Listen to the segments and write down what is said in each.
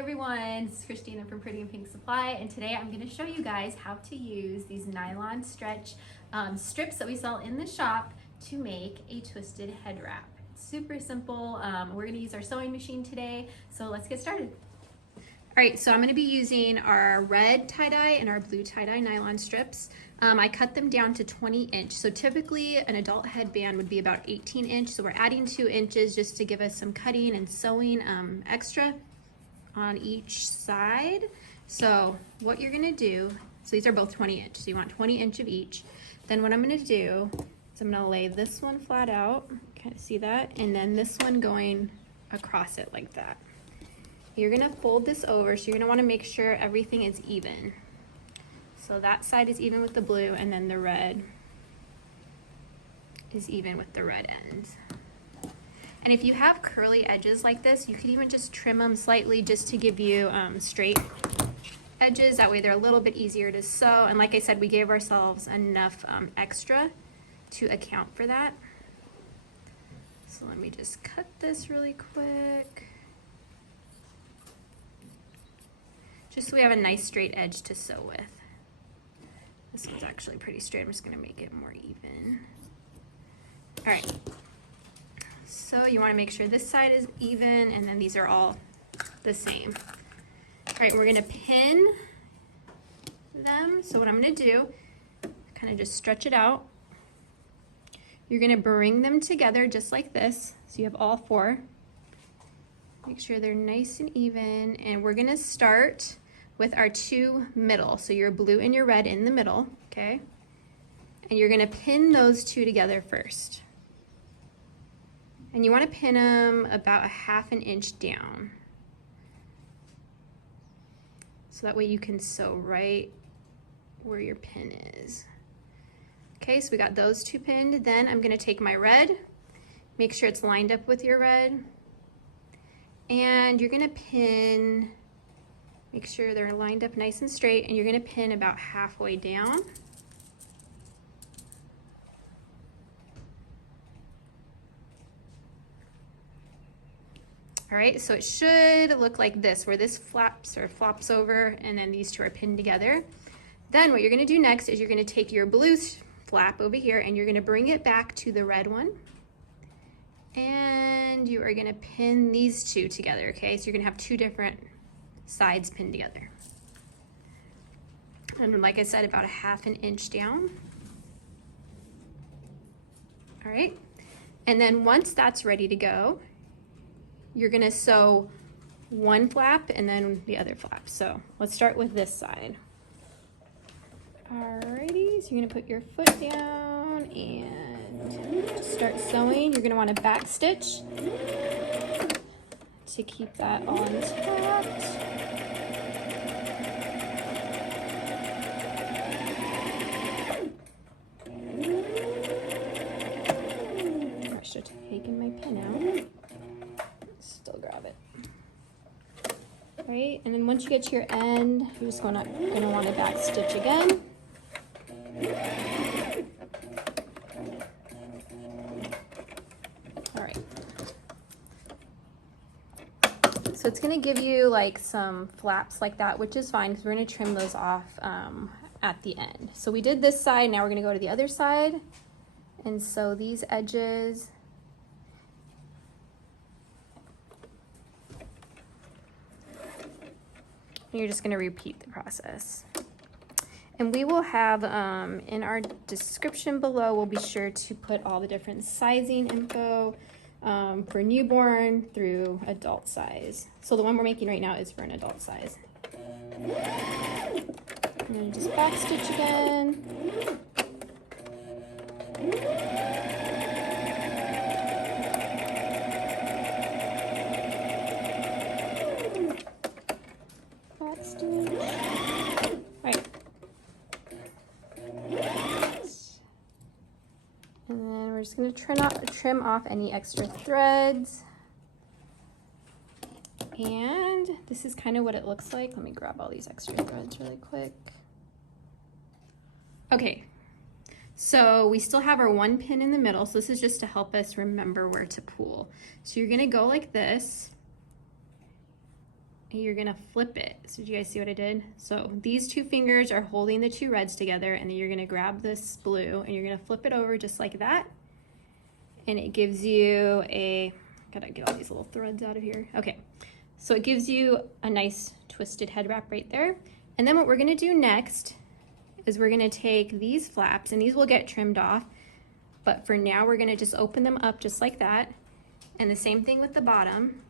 everyone, this is Christina from Pretty and Pink Supply, and today I'm going to show you guys how to use these nylon stretch strips that we sell in the shop to make a twisted head wrap. It's super simple. We're going to use our sewing machine today, so let's get started. Alright, so I'm going to be using our red tie-dye and our blue tie-dye nylon strips. I cut them down to 20 inch. So typically an adult headband would be about 18 inch. So we're adding 2 inches just to give us some cutting and sewing extra on each side. So what you're going to do, so these are both 20 inch. So you want 20 inch of each. Then what I'm going to do is I'm going to lay this one flat out. Kind of see that? And then this one going across it like that. You're going to fold this over, so you're going to want to make sure everything is even. So that side is even with the blue, and then the red is even with the red ends. And if you have curly edges like this, you could even just trim them slightly just to give you straight edges. That way they're a little bit easier to sew. And like I said, we gave ourselves enough extra to account for that. So let me just cut this really quick. Just so we have a nice straight edge to sew with. This one's actually pretty straight. I'm just going to make it more even. All right. So you want to make sure this side is even, and then these are all the same. All right, we're going to pin them. So what I'm going to do, kind of just stretch it out. You're going to bring them together just like this. So you have all 4. Make sure they're nice and even, and we're going to start with our 2 middle. So your blue and your red in the middle, okay? And you're going to pin those 2 together first. And you want to pin them about 1/2 inch down. So that way you can sew right where your pin is. Okay, so we got those 2 pinned. Then I'm going to take my red, make sure it's lined up with your red. And you're going to pin, make sure they're lined up nice and straight, and you're going to pin about halfway down. All right, so it should look like this, where this flaps or flops over, and then these 2 are pinned together. Then what you're going to do next is you're going to take your blue flap over here, and you're going to bring it back to the red one. And you are going to pin these 2 together, okay? So you're going to have 2 different sides pinned together. And like I said, about 1/2 inch down. All right. And then once that's ready to go, you're going to sew 1 flap and then the other flap. So let's start with this side. Alrighty, so you're going to put your foot down and just start sewing. You're going to want to back stitch to keep that on tapped. I should have taken my pin out. Still grab it. All right, and then once you get to your end, you're just going to want to back stitch again. All right. So it's going to give you like some flaps like that, which is fine because we're going to trim those off at the end. So we did this side, now we're going to go to the other side and sew these edges. And you're just going to repeat the process. And we will have in our description below, we'll be sure to put all the different sizing info for newborn through adult size. So the one we're making right now is for an adult size. And then just back stitch again. Back stitch. Right. And then we're just going to trim off any extra threads. And this is kind of what it looks like. Let me grab all these extra threads really quick. Okay, so we still have our 1 pin in the middle. So this is just to help us remember where to pull. So you're going to go like this. and you're gonna flip it. So do you guys see what I did? So these two fingers are holding the two reds together, and then you're gonna grab this blue and you're gonna flip it over just like that. And it gives you a, gotta get all these little threads out of here. Okay, so it gives you a nice twisted head wrap right there. And then what we're gonna do next is we're gonna take these flaps, and these will get trimmed off, but for now we're gonna just open them up just like that. And the same thing with the bottom.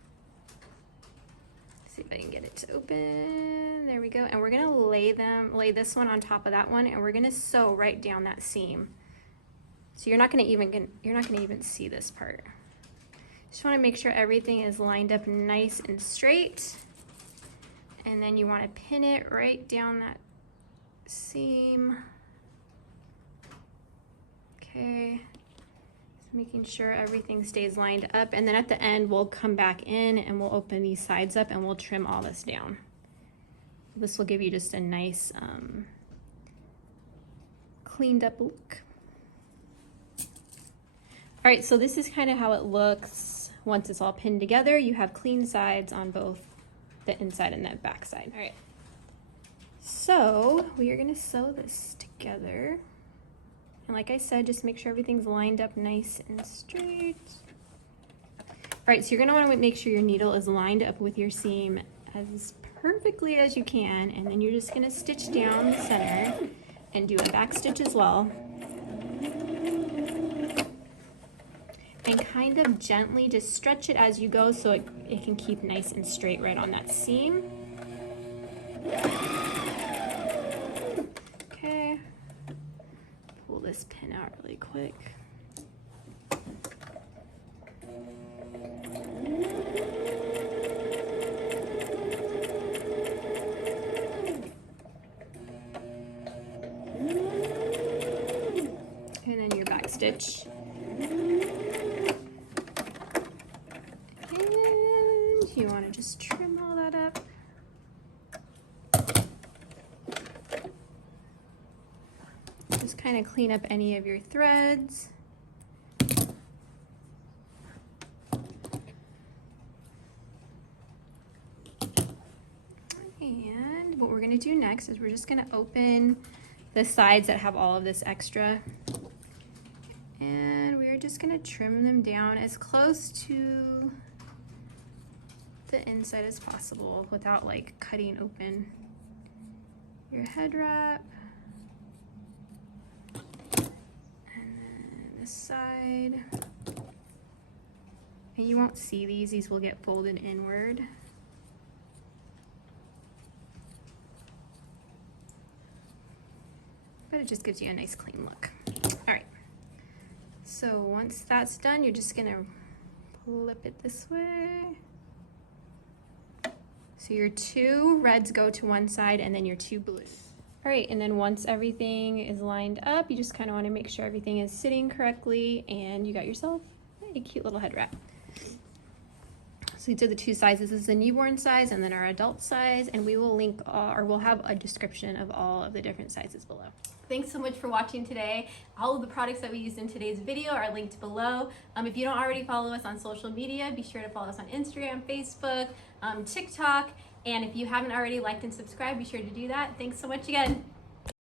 See if I can get it to open. There we go. And we're gonna lay this one on top of that one, and we're gonna sew right down that seam. So you're not gonna even see this part. Just wanna make sure everything is lined up nice and straight. And then you wanna pin it right down that seam. Okay. Making sure everything stays lined up, and then at the end we'll come back in and we'll open these sides up and we'll trim all this down. This will give you just a nice cleaned up look. All right, so this is kind of how it looks once it's all pinned together. You have clean sides on both the inside and the back side. All right, so we are gonna sew this together. And like I said, just make sure everything's lined up nice and straight. All right, so you're gonna wanna make sure your needle is lined up with your seam as perfectly as you can, and then you're just gonna stitch down the center and do a back stitch as well. And kind of gently just stretch it as you go so it can keep nice and straight right on that seam. Okay. Pull this pin out really quick. And then your back stitch. And you want to just trim all that up. Just kind of clean up any of your threads. And what we're going to do next is we're just going to open the sides that have all of this extra. And we're just going to trim them down as close to the inside as possible without like cutting open your head wrap. Side, and you won't see these will get folded inward. But it just gives you a nice clean look. All right, so once that's done, you're just gonna flip it this way. So your two reds go to one side and then your two blues. All right, and then once everything is lined up, you just kind of want to make sure everything is sitting correctly, and you got yourself a cute little head wrap. So these are the two sizes. This is the newborn size and then our adult size, and we will link or we'll have a description of all of the different sizes below. Thanks so much for watching today. All of the products that we used in today's video are linked below. If you don't already follow us on social media, be sure to follow us on Instagram, Facebook, TikTok. And if you haven't already liked and subscribed, be sure to do that. Thanks so much again.